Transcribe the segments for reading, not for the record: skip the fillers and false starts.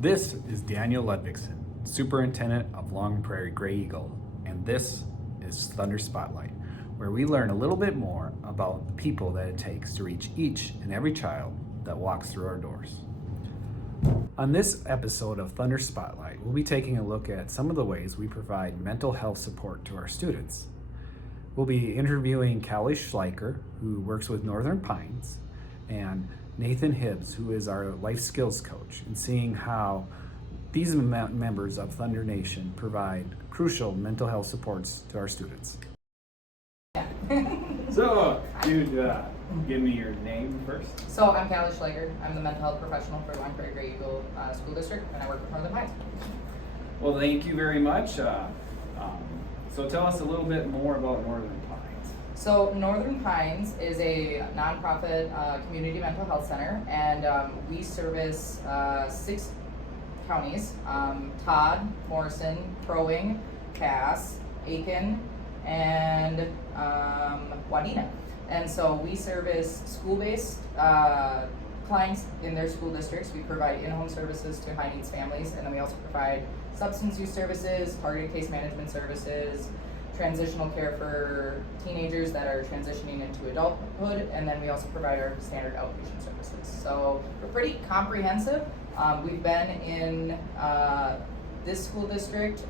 This is Daniel Ludvigson, Superintendent of Long Prairie Gray Eagle, and this is Thunder Spotlight, where we learn a little bit more about the people that it takes to reach each and every child that walks through our doors. On this episode of Thunder Spotlight, we'll be taking a look at some of the ways we provide mental health support to our students. We'll be interviewing Callie Schleicher, who works with Northern Pines, and Nathan Hibbs, who is our life skills coach, and seeing how these members of Thunder Nation provide crucial mental health supports to our students. So, dude, give me your name first. So I'm Callie Schleicher. I'm the mental health professional for Long Prairie Gray Eagle School District, and I work with Northern Pines. Well, thank you very much. So tell us a little bit more about Northern Pines. So Northern Pines is a nonprofit community mental health center, and we service 6 counties: Todd, Morrison, Crow Wing, Cass, Aiken, and Wadena. And so we service school-based clients in their school districts. We provide in-home services to high needs families, and then we also provide substance use services, targeted case management services, transitional care for teenagers that are transitioning into adulthood, and then we also provide our standard outpatient services. So we're pretty comprehensive. We've been in this school district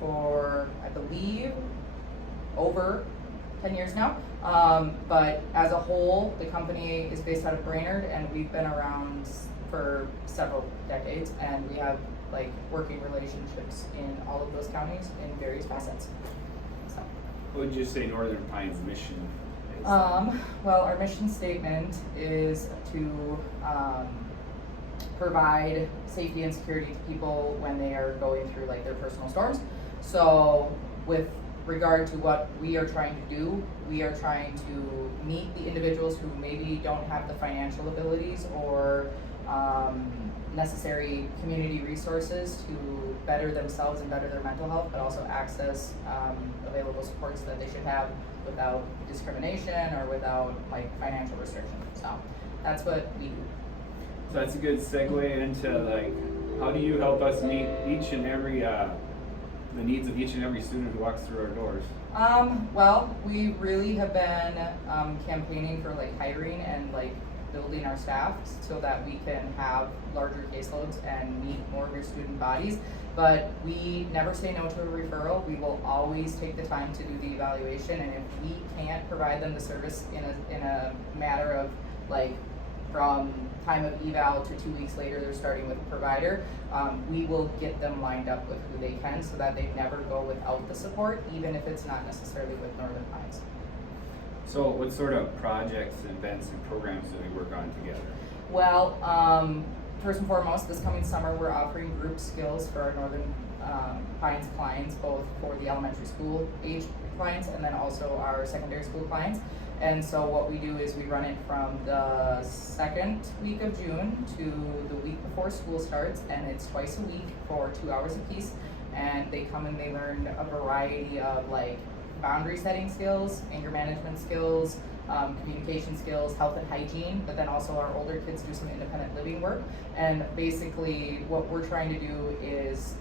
for, I believe, over 10 years now. But as a whole, the company is based out of Brainerd, and we've been around for several decades, and we have working relationships in all of those counties in various facets. So, What would you say Northern Pines' mission is? Well, our mission statement is to provide safety and security to people when they are going through their personal storms. So with regard to what we are trying to do, we are trying to meet the individuals who maybe don't have the financial abilities or necessary community resources to better themselves and better their mental health, but also access available supports that they should have without discrimination or without financial restriction. So that's what we do. So that's a good segue into how do you help us meet each and every the needs of each and every student who walks through our doors? Well, we really have been campaigning for hiring and building our staff so that we can have larger caseloads and meet more of your student bodies. But we never say no to a referral. We will always take the time to do the evaluation, and if we can't provide them the service in a matter of from time of eval to 2 weeks later they're starting with a provider, we will get them lined up with who they can so that they never go without the support, even if it's not necessarily with Northern Pines. So what sort of projects, events, and programs do we work on together? Well, first and foremost, this coming summer we're offering group skills for our Northern Pines clients, both for the elementary school age clients and then also our secondary school clients. And so what we do is we run it from the 2nd week of June to the week before school starts, and it's twice a week for 2 hours apiece. And they come and they learn a variety of boundary setting skills, anger management skills, communication skills, health and hygiene, but then also our older kids do some independent living work. And basically what we're trying to do is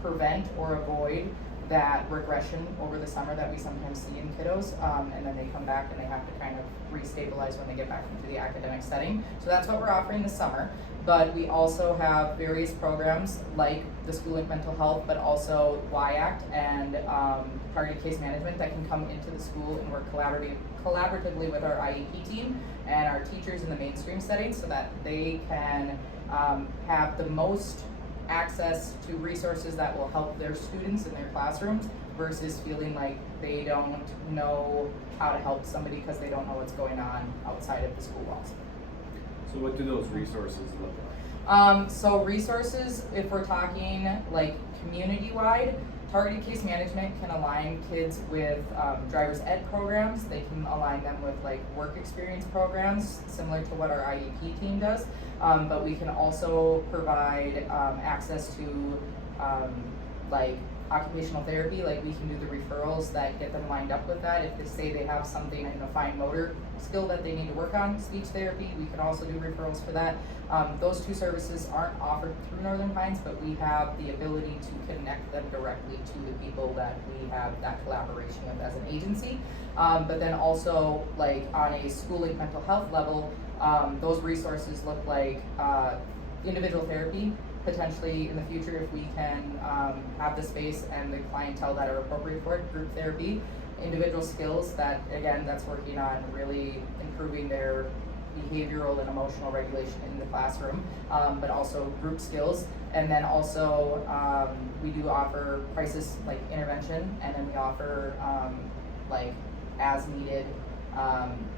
prevent or avoid that regression over the summer that we sometimes see in kiddos, and then they come back and they have to kind of restabilize when they get back into the academic setting. So that's what we're offering this summer. But we also have various programs like the School Link Mental Health, but also WIACT and targeted case management that can come into the school and work collaboratively with our IEP team and our teachers in the mainstream setting so that they can have the most access to resources that will help their students in their classrooms versus feeling like they don't know how to help somebody because they don't know what's going on outside of the school walls. So what do those resources look like? So resources, if we're talking community-wide, targeted case management can align kids with driver's ed programs. They can align them with work experience programs similar to what our IEP team does. But we can also provide access to occupational therapy, like we can do the referrals that get them lined up with that. If they say they have something in a fine motor skill that they need to work on, speech therapy, we can also do referrals for that. Those two services aren't offered through Northern Pines, but we have the ability to connect them directly to the people that we have that collaboration with as an agency. But then also, like on a school-age mental health level, those resources look like individual therapy, potentially in the future if we can have the space and the clientele that are appropriate for it, group therapy, individual skills that, again, that's working on really improving their behavioral and emotional regulation in the classroom, but also group skills. And then also we do offer crisis like intervention, and then we offer like as needed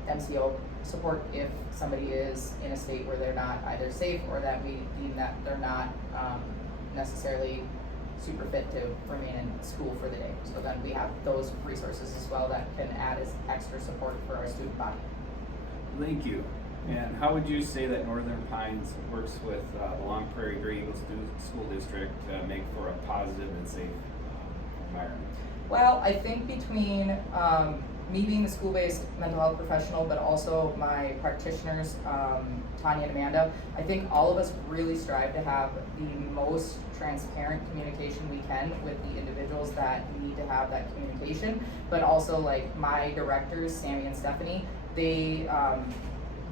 MCO support if somebody is in a state where they're not either safe or that we deem that they're not necessarily super fit to remain in school for the day. So then we have those resources as well that can add as extra support for our student body. Thank you. And how would you say that Northern Pines works with the Long Prairie Grey Eagles School District to make for a positive and safe environment? Well, I think between me being the school-based mental health professional, but also my practitioners, Tanya and Amanda, I think all of us really strive to have the most transparent communication we can with the individuals that need to have that communication. But also, like my directors, Sammy and Stephanie, they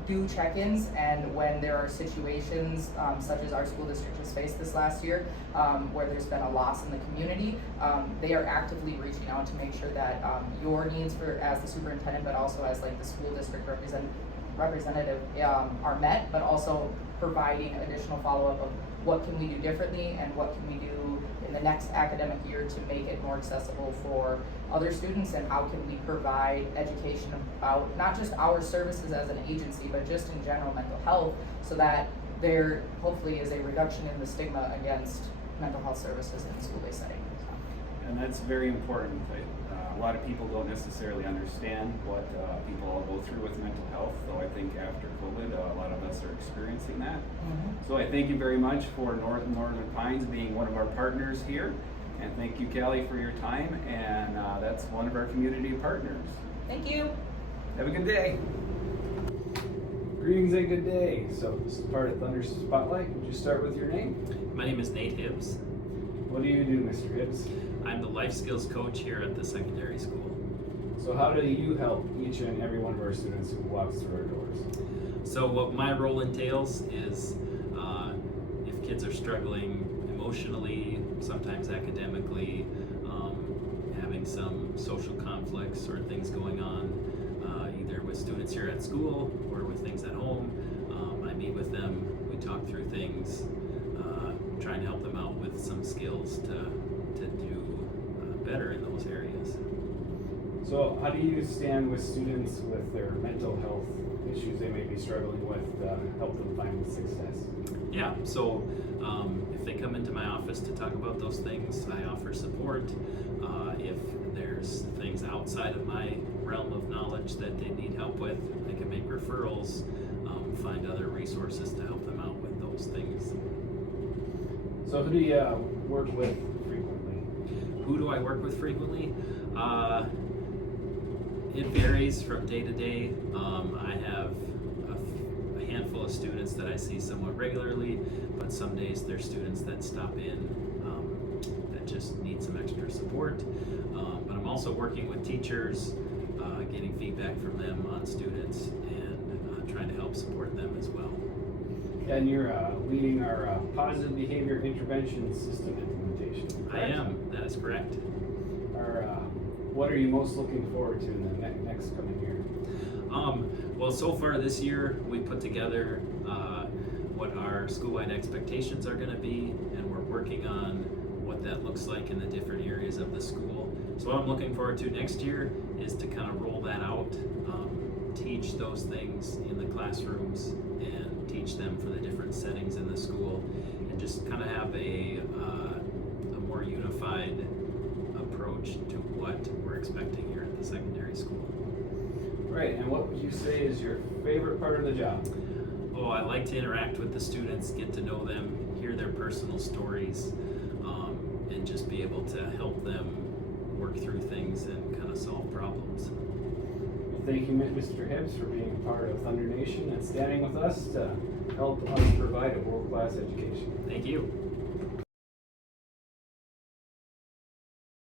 do check-ins, and when there are situations such as our school district has faced this last year, where there's been a loss in the community, they are actively reaching out to make sure that your needs for as the superintendent, but also as like the school district representative are met, but also providing additional follow-up of what can we do differently and what can we do in the next academic year to make it more accessible for other students, and how can we provide education about not just our services as an agency, but just in general mental health, so that there hopefully is a reduction in the stigma against mental health services in the school-based setting. And that's very important. A lot of people don't necessarily understand what people all go through with mental health, though I think after COVID, a lot of us are experiencing that. So I thank you very much for Northern Pines being one of our partners here. And thank you, Callie, for your time. And that's one of our community partners. Thank you. Have a good day. Greetings and good day. So this is part of Thunder Spotlight. Would you start with your name? My name is Nate Hibbs. What do you do, Mr. Hibbs? I'm the life skills coach here at the secondary school. So how do you help each and every one of our students who walks through our doors? So what my role entails is if kids are struggling emotionally, sometimes academically, having some social conflicts or things going on, either with students here at school or with things at home, I meet with them, we talk through things, try and help them out with some skills to do better in those areas. So how do you stand with students with their mental health issues they may be struggling with, help them find success? Yeah, so if they come into my office to talk about those things, I offer support. If there's things outside of my realm of knowledge that they need help with, I can make referrals, find other resources to help them out with those things. So who do you work with frequently? Who do I work with frequently? It varies from day to day. I have a handful of students that I see somewhat regularly, but some days there's students that stop in that just need some extra support. But I'm also working with teachers, getting feedback from them on students, and trying to help support them as well. And you're leading our positive behavior intervention system implementation. I am, that is correct. What are you most looking forward to in the next coming year? Well, so far this year, we put together what our school-wide expectations are going to be, and we're working on what that looks like in the different areas of the school. So what I'm looking forward to next year is to kind of roll that out, teach those things in the classrooms, and teach them for the different settings in the school, and just kind of have a more unified approach to what we're expecting here at the secondary school. Right, and what would you say is your favorite part of the job? Oh, I like to interact with the students, get to know them, hear their personal stories, and just be able to help them work through things and kind of solve problems. Thank you, Mr. Hibbs, for being a part of Thunder Nation and standing with us to help us provide a world-class education. Thank you.